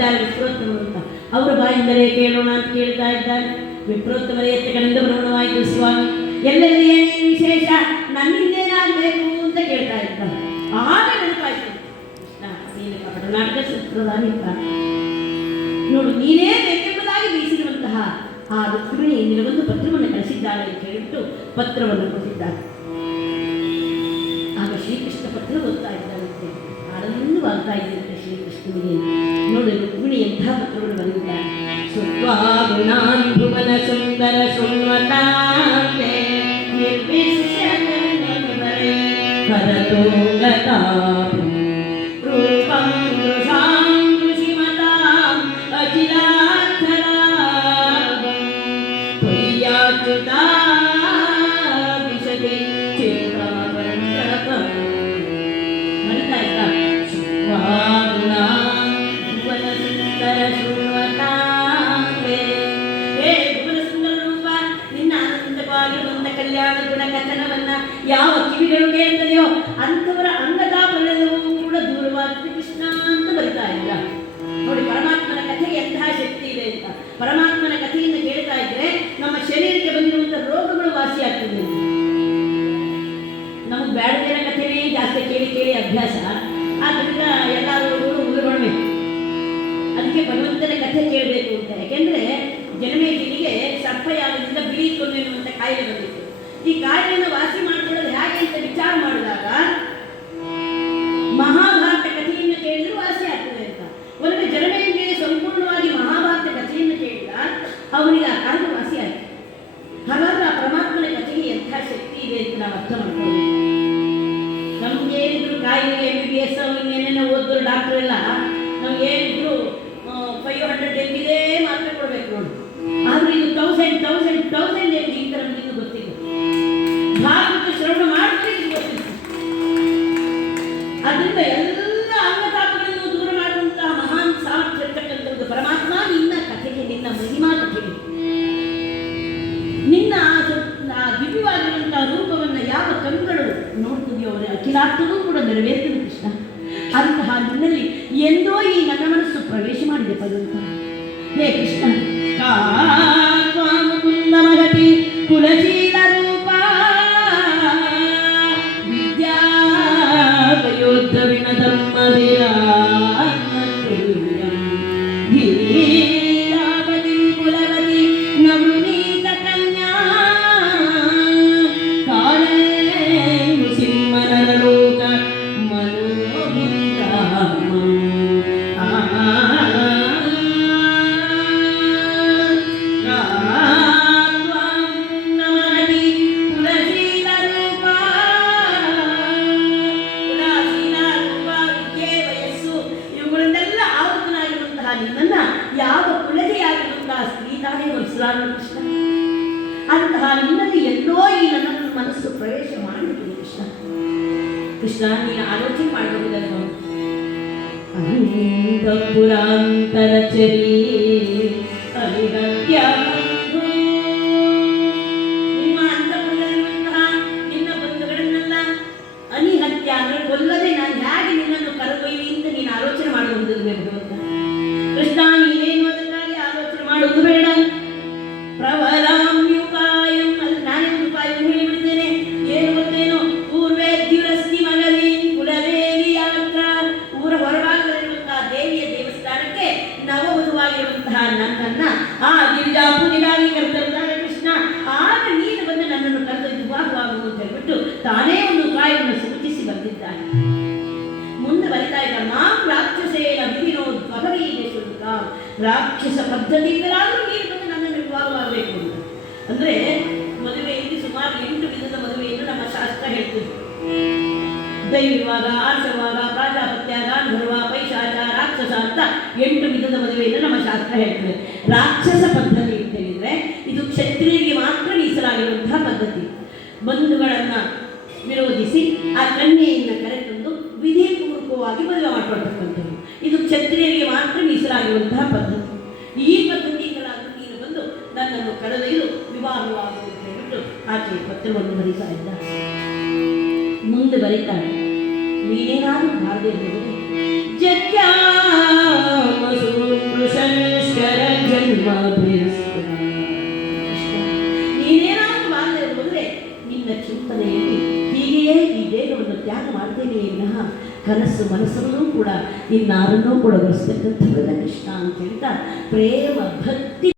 ಬಂದಿದ್ದಾರೆ ವಿಪ್ರೋತ್ತಮರು ಅಂತ. ಅವರ ಬಾಯಿಂದಲೇ ಕೇಳೋಣ ಅಂತ ಕೇಳ್ತಾ ಇದ್ದಾರೆ. ವಿಪ್ರೋತ್ತಮರ ಎತ್ತ ಕಡೆಯಿಂದ ಭ್ರಮಣವಾಯಿತು ಸ್ವಾಮಿ, ಎಲ್ಲೆಲ್ಲಿಯೇ ವಿಶೇಷ, ನನ್ನಿಂದೇನಾಗಬೇಕು ಅಂತ ಕೇಳ್ತಾ ಇದ್ದಾರೆ. ಆಗ ನೆನಪಾಯ್ತು, ನೀನು ಕಪಟ ನಾಟಕ ಸೂತ್ರಧಾನಿಪ್ಪ, ನೋಡು ನೀನೇ ಬೇಕೆಂಬುದಾಗಿ ಬೀಸಿರುವಂತಹ ಆ ರುಕ್ಮಿಣಿ ನಿನಗೊಂದು ಪತ್ರವನ್ನು ಕಳಿಸಿದ್ದಾಳೆ ಅಂತ ಹೇಳಿಬಿಟ್ಟು ಪತ್ರವನ್ನು ಕೊಟ್ಟಿದ್ದಾರೆ. ಆಗ ಶ್ರೀಕೃಷ್ಣ ಪತ್ರ ಓದ್ತಾ ಇದ್ದಾರಂತೆ, ಆನಂದವಾಗ್ತಾ ಇದ್ದಂತೆ ಶ್ರೀಕೃಷ್ಣನಿಗೆ. ನೋಡಿ ರುಕ್ಮಿಣಿ ಎಂತಹ ಪತ್ರವನ್ನು ಬರೆದಿದ್ದಾರೆ. ಸುತ್ವಾಗುಣಾನ್ ಭುವನ ಸುಂದರ ಶೃಣ್ವತಾಂತೆ ನಿರ್ವಿಶ್ಯ ಕರತೋಗತಾಂ ರೂಪಂ ದೃಶಾಂ ಋಷಿಮತಾಂ ಅಖಿಲಾರ್ಥರಾಗಂ ತ್ವಯ್ಯಾಚ್ಯುತಾ ವಿಶತಿ ಚಿತ್ತಮಪರಂತಪಂ. ಮರಿತಾ ಇದ್ದ ಸುತ್ವಾಗುಣಾನ್ ಭುವನ ಸುಂದರ ಶೃಣ್ವತಾಂತೆ, ಹೇ ಭುವನ ಸುಂದರ ರೂಪ, ನಿನ್ನ ಆನಂದವಾಗಿ ಬಂದ ಕಲ್ಯಾಣ ಗುಣ ಕಥನವನ್ನ ಯಾವ ಕಿವಿಗಳು ಕೇಳ್ತದೆಯೋ ಅಂಥವರ ಅಂಗದಾಪರೆಲ್ಲವೂ ಕೂಡ ದೂರವಾಗುತ್ತೆ ಕೃಷ್ಣ ಅಂತ ಬರಿತಾ ಇದ್ದ. ನೋಡಿ ಪರಮಾತ್ಮನ ಕಥೆಗೆ ಎಂತಹ ಶಕ್ತಿ ಇದೆ ಅಂತ. ಪರಮಾತ್ಮನ ಕಥೆಯಿಂದ ಕೇಳ್ತಾ ಇದ್ರೆ ನಮ್ಮ ಶರೀರಕ್ಕೆ ಬಂದಿರುವಂತಹ ರೋಗಗಳು ವಾಸಿಯಾಗ್ತದೆ. ನಮಗೆ ಬೇಡದಿರೋ ಕಥೆನೇ ಜಾಸ್ತಿ ಕೇಳಿ ಕೇಳಿ ಅಭ್ಯಾಸ, ಆದ್ದರಿಂದ ಎಲ್ಲ ರೋಗಗಳು ಉಳಿಗೊಳ್ಬೇಕು. ಅದಕ್ಕೆ ಭಗವಂತನ ಕಥೆ ಕೇಳಬೇಕು ಅಂತ. ಯಾಕೆಂದ್ರೆ ಜನಮೇಜನಿಗೆ ಸರ್ಪಯಾಗದಿಂದ ಬಿಳಿ ಕೊಲ್ಲು ಎನ್ನುವಂಥ ಕಾಯಿಲೆ ಬಂದಿತ್ತು. ಈ ಕಾಯಿಲೆಯನ್ನು ವಾಸಿ ಮಾಡಿಕೊಳ್ಳೋದು ಹೇಗೆ ಅಂತ ವಿಚಾರ ಮಾಡಿದಾಗ ಮಹಾಭಾರತ ಕಥೆಯನ್ನು ಕೇಳಿದ್ರು ವಾಸಿ ಆಗ್ತದೆ ಅಂತ. ಒಂದು ಜನಮೇಜನಿಗೆ ಸಂಪೂರ್ಣವಾಗಿ ಮಹಾಭಾರತ ಕಥೆಯನ್ನು ಕೇಳಿದ ಅವನಿಗೆ ಆ ಕಾಯಿಲೆ ವಾಸಿ ಆಯಿತು. ಹಾಗಾದ್ರೆ ಆ ಪರಮಾತ್ಮನ ಕಥೆಗೆ ಎಂಥ ಶಕ್ತಿ ಇದೆ ಅಂತ ನಾವು ಅರ್ಥ ಮಾಡ್ಕೊಳ್ಳೋದು. ನಮ್ಗೆ ಏನಿದ್ರು ಕಾಯಿಲೆ MBBS ಇನ್ನೇನೇನೋ ಓದಿದ್ರು ಡಾಕ್ಟರ್ ಎಲ್ಲ ನಮ್ಗೆ ಏನಿದ್ರು 500 ಎಲ್ಲಿದೆ ಮಾತ್ರೆ ಕೊಡ್ಬೇಕು ನೋಡಿ. ಆದ್ರೆ ಇದು 1000 MG ಅಂತ ನಮ್ಗಿನ್ನು ಗೊತ್ತಿಲ್ಲ. ಭಾಗವತ ಶ್ರವಣ ಮಾಡಿದ್ರೆ ಇದು ಗೊತ್ತಿತ್ತು. ಅದರಿಂದ ಎಲ್ಲ ಅಂಗತಾಪಗಳನ್ನು ದೂರ ಮಾಡುವಂತಹ ಮಹಾನ್ ಸಾಮರ್ಥ್ಯ ಇರ್ತಕ್ಕಂಥದ್ದು ಪರಮಾತ್ಮ. ನಿನ್ನ ಕಥೆಗೆ, ನಿನ್ನ ಮಹಿಮಾ ಕಥೆಗೆ, ನಿನ್ನ ದಿವ್ಯವಾಗಿರುವಂತಹ ರೂಪವನ್ನ ಯಾವ ಕವಿಗಳು ನೋಡ್ತಿದೆಯೋ ಅವರ ಅಖಿಲಾರ್ಥವೂ ಕೂಡ ನೆರವೇರ್ತದೆ ಕೃಷ್ಣ. ಅಂತಹ ನಿನ್ನಲ್ಲಿ ಎಂದೋ ಈ ನನ್ನ ಮನಸ್ಸು ಪ್ರವೇಶ ಮಾಡಿದೆ ಭಗವಂತ. ಹೇ ಕೃಷ್ಣ, ಮುಕುಂದ ಮಹತಿ ಕುಲಶೀಲ ರೂಪ ವಿದ್ಯಾವಯೋಧ ವಿನದಮ್ಮ ಧೀರಾವತಿ ಕುಲವತಿ ನವನೀತ ಕನ್ಯಾ ಕಾಲೇ ಸಿಂಹನರಲೋಕ ನಿನ್ನನ್ನ ಯಾವ ಕುಲತೆಯಾಗಿರುವಂತಹ ಸ್ತ್ರೀ ತಾನೇ ವತ್ಸಲಾರು ಕೃಷ್ಣ. ಅಂತಹ ನಿನ್ನಲ್ಲಿ ಎಲ್ಲೋ ಈ ನನ್ನ ಮನಸ್ಸು ಪ್ರವೇಶ ಮಾಡಿಬಿಟ್ಟಿದೆ ಕೃಷ್ಣ. ಕೃಷ್ಣ ನೀನು ಆಲೋಚನೆ ಮಾಡಬಹುದಲ್ವ? ಪುರಾಂತರ ಚರಿ ಅನಿಗತ್ಯ ನಿಮ್ಮ ಅಂತಃಪುರದಲ್ಲಿರುವಂತಹ ನಿನ್ನ ಬಂಧುಗಳನ್ನೆಲ್ಲ ಅನಿಹತ್ಯ ಅಂದ್ರೆ ಕೊಲ್ಲದೆ ನಾನು ಹೇಗೆ ನಿನ್ನನ್ನು ಕರೆದೊಯ್ಯಿ ಅಂತ ನೀನು ಆಲೋಚನೆ ಮಾಡಬಹುದಿಲ್ಲ ಭಗವಂತ. ಕೃಷ್ಣ ನೀನೇನು ಅದಕ್ಕಾಗಿ ಆಲೋಚನೆ ಮಾಡುವುದು ಬೇಡ. ಪ್ರವರಾಮ್ಯುಪಾಯಂ, ಅಲ್ಲಿ ನಾನೇ ಒಂದು ಉಪಾಯವನ್ನು ಹೇಳಿಬಿಡ್ತೇನೆ. ಏನು ಗೊತ್ತೇನು? ಪೂರ್ವೇದ್ಯುರಸ್ತಿ ಮಗಲಿ ಕುಲದೇವಿ ಯಾತ್ರ. ಊರ ಹೊರಭಾಗದಲ್ಲಿರುವಂತಹ ದೇವಿಯ ದೇವಸ್ಥಾನಕ್ಕೆ ನವವಧುವಾಗಿರುವಂತಹ ನನ್ನನ್ನ ಆ ಗಿರಿಜಾಪೂಜೆಗಾಗಿ ಕರೆದಿರುತ್ತಾರೆ ಕೃಷ್ಣ. ಆಗ ನೀನು ಬಂದು ನನ್ನನ್ನು ಕರೆದೊಯ್ದು ವಿವಾಹವಾಗುವುದು ಅಂತ ಹೇಳ್ಬಿಟ್ಟು ತಾನೇ ಒಂದು ಉಪಾಯವನ್ನು ಸೂಚಿಸಿ ಬಂದಿದ್ದಾನೆ. ಮುಂದೆ ಬರಿತಾ ಇದ್ದ ಮಾಂ ರಾಕ್ಷಸೇನ ವಿಧಿನೋ ಭಗವೀಗೆ ಶುಲ್ಕ. ರಾಕ್ಷಸ ಪದ್ಧತಿಯಿಂದಲಾದರೂ ನೀನು ಬಂದು ನನ್ನನ್ನು ವಿವಾಹವಾಗಬೇಕು ಅಂತ. ಅಂದ್ರೆ ಮದುವೆಯಲ್ಲಿ ಸುಮಾರು 8 ವಿಧದ ಮದುವೆಯನ್ನು ನಮ್ಮ ಶಾಸ್ತ್ರ ಹೇಳ್ತದೆ. ದೈವಿವಾಗ, ಆರ್ಷವಾಗ, ಪ್ರಾಜಾಪತ್ಯ, ಗಾಂಧರ್ವ, ಪೈಶಾಚ, ರಾಕ್ಷಸ ಅಂತ 8 ವಿಧದ ಮದುವೆಯನ್ನು ನಮ್ಮ ಶಾಸ್ತ್ರ ಹೇಳ್ತದೆ. ರಾಕ್ಷಸ ಪದ್ಧತಿ ಅಂತ ಹೇಳಿದ್ರೆ ಇದು ಕ್ಷತ್ರಿಯರಿಗೆ ಮಾತ್ರ ಮೀಸಲಾಗಿರುವಂತಹ ಪದ್ಧತಿ. ಬಂಧುಗಳನ್ನ ವಿರೋಧಿಸಿ ಆ ಕನ್ಯೆಯನ್ನು ಕರೆತಂದು ವಿಧಿಪೂರ್ವಕವಾಗಿ ಮದುವೆ ಮಾಡಿಕೊಳ್ತಕ್ಕಂಥದ್ದು ಇದು ಕ್ಷತ್ರಿಯರಿಗೆ ಮಾತ್ರ ಮೀಸಲಾಗಿರುವಂತಹ ಪದ್ಧತಿ. ಈ ಪದ್ಧತಿಗಳಾದರೂ ನೀನು ಬಂದು ನನ್ನನ್ನು ಕರೆದೊಯ್ದು ವಿವಾಹವಾಗುವುದು ಅಂತ ಹೇಳ್ಬಿಟ್ಟು ಆಕೆ ಪತ್ರವನ್ನು ಬರೀತಾ ಇದ್ದ. ಮುಂದೆ ಬರೀತಾಳೆ, ನೀನೇನಾದರೂ ಬಾರದೆ ಜಗ್ಯಾಮಸೂನ ನಿನ್ನ ಚಿಂತನೆಯಲ್ಲಿ ಹೀಗೆಯೇ ಈ ದೇಹವನ್ನು ತ್ಯಾಗ ಮಾಡ್ತೇನೆ ವಿನಃ ಕನಸು ಮನಸ್ಸನ್ನೂ ಕೂಡ ಇನ್ನಾರನ್ನೂ ಕೂಡ ಗೊಳಿಸ್ತಕ್ಕಂಥದ್ದು ಕೃಷ್ಣ ಅಂತ ಹೇಳ್ತಾ ಪ್ರೇಮ ಭಕ್ತಿ